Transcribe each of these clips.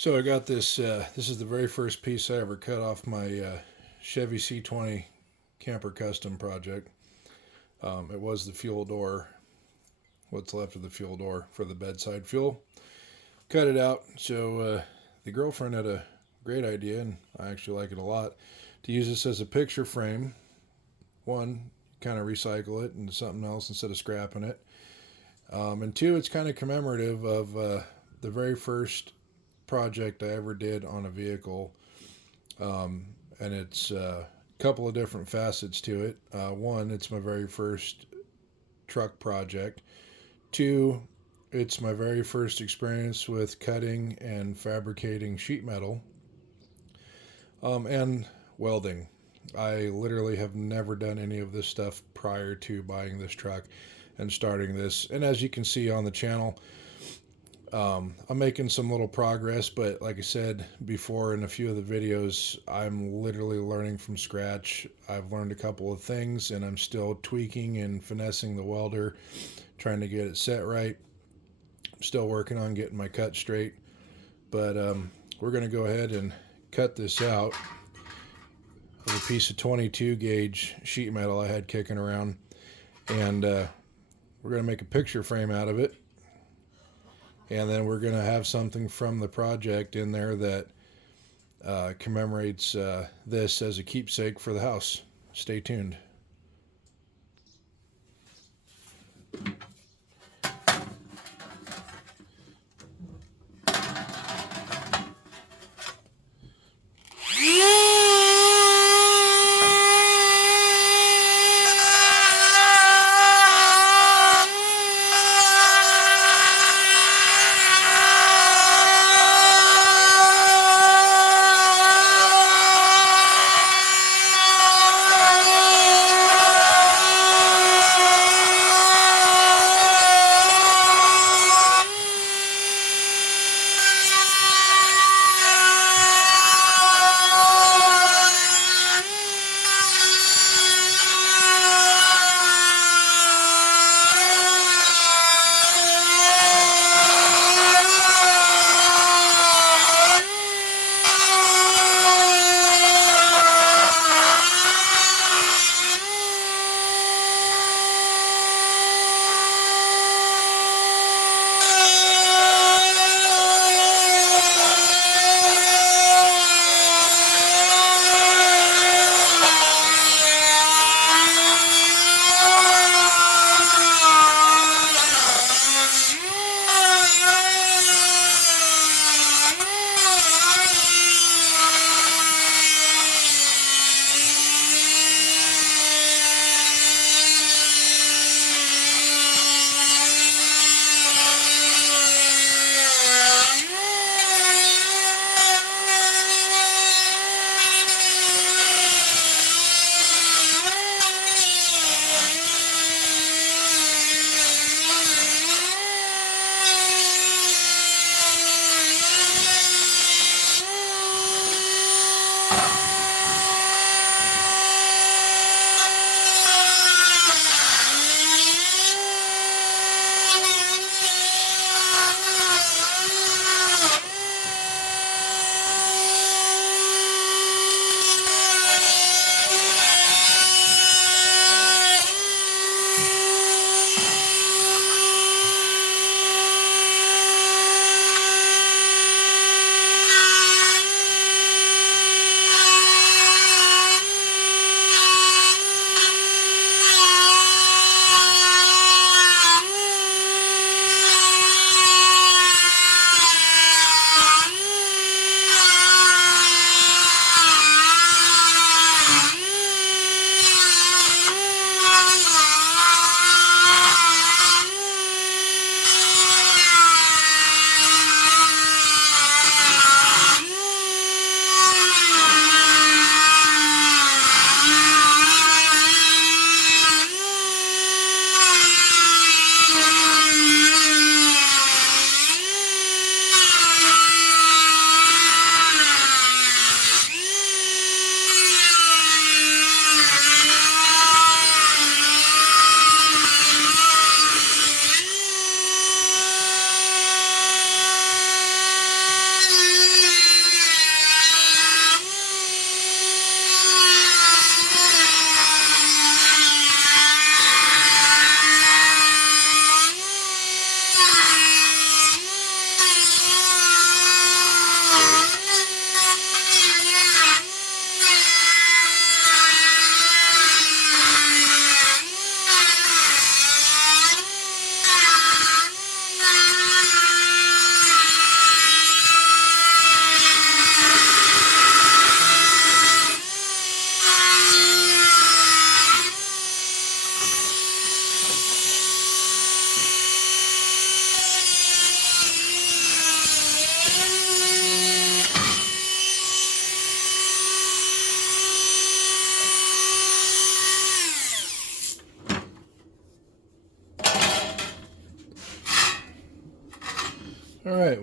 So I got this. This is the very first piece I ever cut off my Chevy C20 Camper custom project. It was the fuel door, what's left of the fuel door for the bedside fuel. Cut it out. So the girlfriend had a great idea, and I actually like it a lot, to use this as a picture frame. One, kind of recycle it into something else instead of scrapping it. And two, it's kind of commemorative of the very first project I ever did on a vehicle, and it's a couple of different facets to it. One, it's my very first truck project. Two, it's my very first experience with cutting and fabricating sheet metal, and welding. I literally have never done any of this stuff prior to buying this truck and starting this. And as you can see on the channel, I'm making some little progress, but like I said before in a few of the videos, I'm literally learning from scratch. I've learned a couple of things, and I'm still tweaking and finessing the welder, trying to get it set right. I'm still working on getting my cut straight, but we're going to go ahead and cut this out of a piece of 22 gauge sheet metal I had kicking around, and we're going to make a picture frame out of it. And then we're going to have something from the project in there that commemorates this as a keepsake for the house. Stay tuned.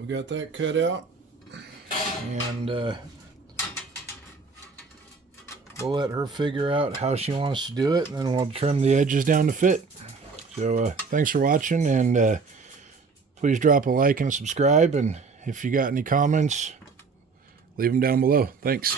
we got that cut out, and we'll let her figure out how she wants to do it, and then we'll trim the edges down to fit. So thanks for watching, and please drop a like and subscribe, and if you got any comments, leave them down below. Thanks.